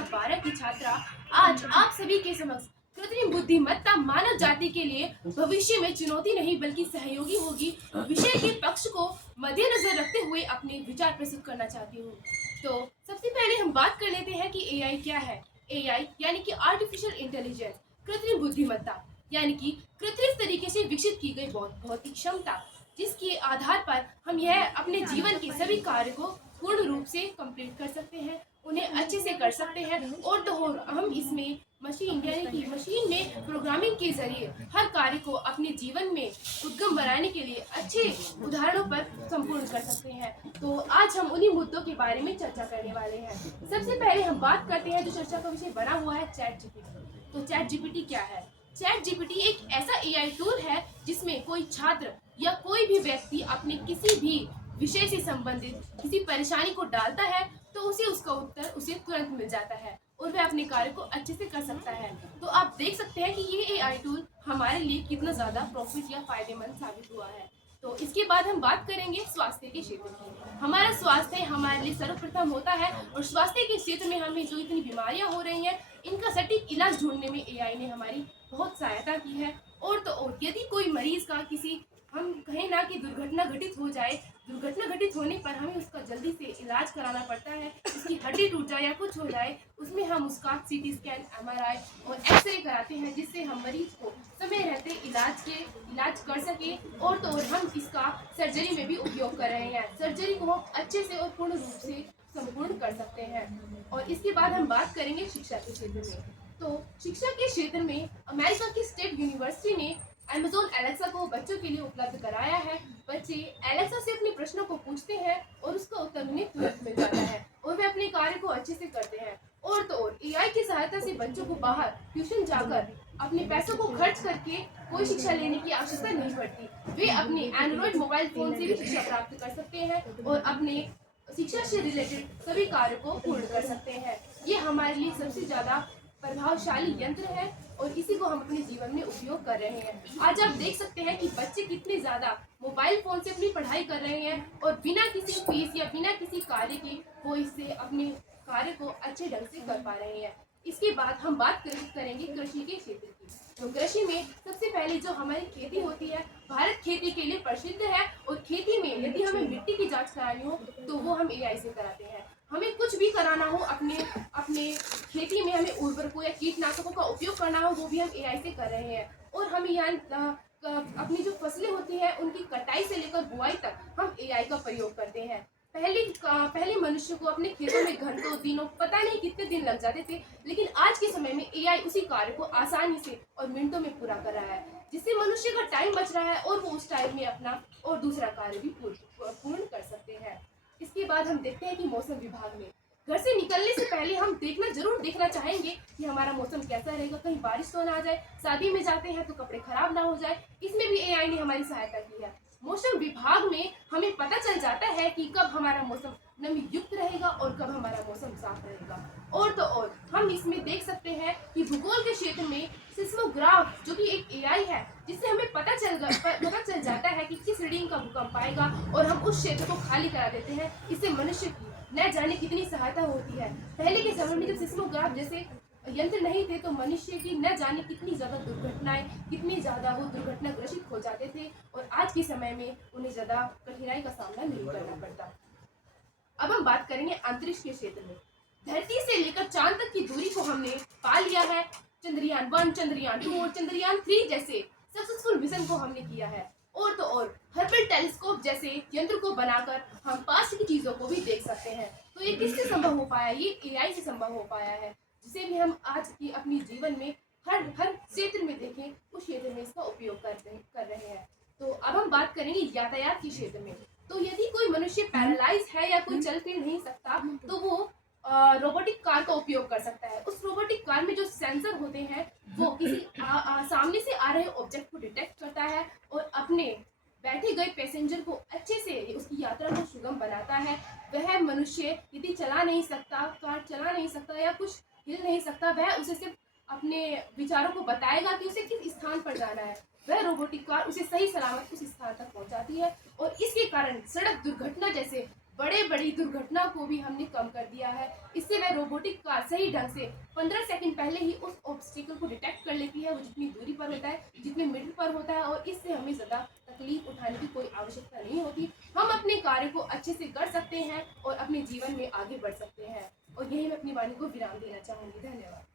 कक्षा 12 की छात्रा आज आप सभी के समक्ष कृत्रिम बुद्धिमत्ता मानव जाति के लिए भविष्य में चुनौती नहीं बल्कि सहयोगी होगी विषय के पक्ष को मद्देनजर रखते हुए अपने विचार प्रस्तुत करना चाहती हूँ। तो सबसे पहले हम बात कर लेते हैं कि एआई क्या है। एआई यानी कि आर्टिफिशियल इंटेलिजेंस, कृत्रिम बुद्धिमत्ता यानी कि कृत्रिम तरीके से विकसित की गई भौतिक क्षमता, जिसके आधार पर हम यह अपने जीवन के सभी कार्य को पूर्ण रूप से कंप्लीट कर सकते हैं, उन्हें अच्छे से कर सकते हैं। और तो और हम इसमें मशीन यानी कि मशीन में प्रोग्रामिंग के जरिए हर कार्य को अपने जीवन में उद्गम बनाने के लिए अच्छे उदाहरणों पर संपूर्ण कर सकते हैं। तो आज हम उन्हीं मुद्दों के बारे में चर्चा करने वाले हैं। सबसे पहले हम बात करते हैं जो चर्चा का विषय बना हुआ है, चैट जीपीटी। तो चैट जीपीटी क्या है? चैट जीपीटी एक ऐसा एआई टूल है जिसमें कोई छात्र या कोई भी व्यक्ति अपने किसी भी विषय से संबंधित किसी परेशानी को डालता है तो उसे उसका उत्तर उसे तुरंत मिल जाता है और वह अपने कार्य को अच्छे से कर सकता है। तो आप देख सकते हैं कि ये एआई टूल हमारे लिए कितना ज़्यादा प्रॉफिट या फायदेमंद साबित हुआ है। तो इसके बाद हम बात करेंगे स्वास्थ्य के क्षेत्र की। हमारा स्वास्थ्य हमारे लिए सर्वप्रथम होता है और स्वास्थ्य के क्षेत्र में हमें जो इतनी बीमारियां हो रही हैं इनका सटीक इलाज ढूंढने में एआई ने हमारी बहुत सहायता की है। और तो और यदि कोई मरीज का किसी हम कहें ना कि दुर्घटना घटित हो जाए, दुर्घटना घटित होने पर हमें उसका जल्दी से इलाज कराना पड़ता है, उसकी हड्डी टूट जाए या कुछ हो जाए, उसमें हम उसका सीटी स्कैन, एमआरआई और एक्सरे कराते हैं जिससे हम मरीज को समय रहते इलाज कर सके। और तो और हम इसका सर्जरी में भी उपयोग कर रहे हैं, सर्जरी को हम अच्छे से और पूर्ण रूप से संपूर्ण कर सकते हैं। और इसके बाद हम बात करेंगे शिक्षा के क्षेत्र में। तो शिक्षा के क्षेत्र में अमेरिका की स्टेट यूनिवर्सिटी ने अमेजोन एलेक्सा को बच्चों के लिए उपलब्ध कराया है। बच्चे एलेक्सा से अपने प्रश्नों को पूछते हैं और उसका उत्तर उन्हें तुरंत मिल जाता है और वे अपने कार्य को अच्छे से करते हैं। और तो और एआई की सहायता से बच्चों को बाहर ट्यूशन जाकर अपने पैसों को खर्च करके कोई शिक्षा लेने की आवश्यकता नहीं पड़ती। वे अपने एंड्रॉइड मोबाइल फोन से भी शिक्षा प्राप्त कर सकते हैं और अपने शिक्षा से रिलेटेड सभी कार्य को पूर्ण कर सकते हैं। ये हमारे लिए सबसे ज्यादा प्रभावशाली यंत्र है और इसी को हम अपने जीवन में उपयोग कर रहे हैं। आज आप देख सकते हैं कि बच्चे कितने ज्यादा मोबाइल फोन से अपनी पढ़ाई कर रहे हैं और बिना किसी फीस या बिना किसी कार्य के वो इससे अपने कार्य को अच्छे ढंग से कर पा रहे हैं। इसके बाद हम बात करेंगे कृषि के क्षेत्र की। तो कृषि में सबसे पहले जो हमारी खेती होती है, भारत खेती के लिए प्रसिद्ध है और खेती में यदि हमें मिट्टी की जांच करानी हो तो वो हम एआई से कराते हैं। हमें कुछ भी कराना हो अपने अपने खेती में, हमें उर्वरकों या कीटनाशकों का उपयोग करना हो वो भी हम एआई से कर रहे हैं। और हम यहाँ अपनी जो फसलें होती हैं उनकी कटाई से लेकर बुआई तक हम एआई का प्रयोग करते हैं। पहले मनुष्य को अपने खेतों में घंटों दिनों पता नहीं कितने दिन लग जाते थे, लेकिन आज के समय में एआई उसी कार्य को आसानी से और मिनटों में पूरा कर रहा है जिससे मनुष्य का टाइम बच रहा है और वो उस टाइम में अपना और दूसरा कार्य भी पूर्ण कर सकते हैं। इसके बाद हम देखते हैं कि मौसम विभाग में घर से निकलने से पहले हम जरूर देखना चाहेंगे कि हमारा मौसम कैसा रहेगा, कहीं बारिश तो ना आ जाए, शादी में जाते हैं तो कपड़े खराब ना हो जाए। इसमें भी एआई ने हमारी सहायता की है। मौसम विभाग में हमें पता चल जाता है कि कब हमारा मौसम नमी युक्त रहेगा और कब हमारा मौसम साफ रहेगा। और तो और हम इसमें देख सकते हैं कि भूगोल के क्षेत्र में सिस्मोग्राफ जो कि एक एआई है जिससे हमें पता चल जाता है कि किस रीडिंग का भूकंप आएगा और हम उस क्षेत्र को खाली करा देते हैं। इससे मनुष्य की न जाने कितनी सहायता होती है। पहले के समय में जब सिस्मोग्राफ जैसे यंत्र नहीं थे तो मनुष्य की न जाने कितनी ज्यादा दुर्घटनाएं, कितनी ज्यादा वो दुर्घटना ग्रसित हो जाते थे और आज के समय में उन्हें ज्यादा कठिनाई का सामना नहीं करना पड़ता। अब हम बात करेंगे अंतरिक्ष के क्षेत्र में। धरती से लेकर चांद तक की दूरी को हमने पा लिया है। चंद्रयान 1, चंद्रयान 2 और चंद्रयान 3 जैसे सक्सेसफुल मिशन को हमने किया है। और तो और हर्बल टेलीस्कोप जैसे यंत्र को बनाकर हम पास की चीजों को भी देख सकते हैं। तो ये किससे संभव हो पाया? ये एआई से संभव हो पाया है, जिसे भी हम आज की अपनी जीवन में हर क्षेत्र में देखें उस क्षेत्र में इसका उपयोग कर रहे हैं। तो अब हम बात करेंगे यातायात के क्षेत्र में। तो यदि कोई मनुष्य पैरालाइज है या कोई चल फिर नहीं सकता तो वो रोबोटिक कार का उपयोग कर सकता है। उस रोबोटिक कार में जो सेंसर होते हैं वो किसी सामने से आ रहे ऑब्जेक्ट को डिटेक्ट करता है और अपने बैठे गए पैसेंजर को अच्छे से उसकी यात्रा को सुगम बनाता है। वह मनुष्य यदि चला नहीं सकता, कार चला नहीं सकता या कुछ हिल नहीं सकता, वह उसे सिर्फ अपने विचारों को बताएगा कि उसे किस स्थान पर जाना है। वह रोबोटिक कार उसे सही सलामत उस स्थान तक पहुंचाती है और इसके कारण सड़क दुर्घटना जैसे बड़े बड़ी दुर्घटना को भी हमने कम कर दिया है। इससे वह रोबोटिक कार सही ढंग से 15 सेकंड पहले ही उस ऑब्स्टिकल को डिटेक्ट कर लेती है, वो जितनी दूरी पर होता है, जितने मीटर पर होता है, और इससे हमें ज़्यादा तकलीफ उठाने की कोई आवश्यकता नहीं होती। हम अपने कार्य को अच्छे से कर सकते हैं और अपने जीवन में आगे बढ़ सकते हैं। और यही मैं अपनी वाणी को विराम देना चाहूँगी। धन्यवाद।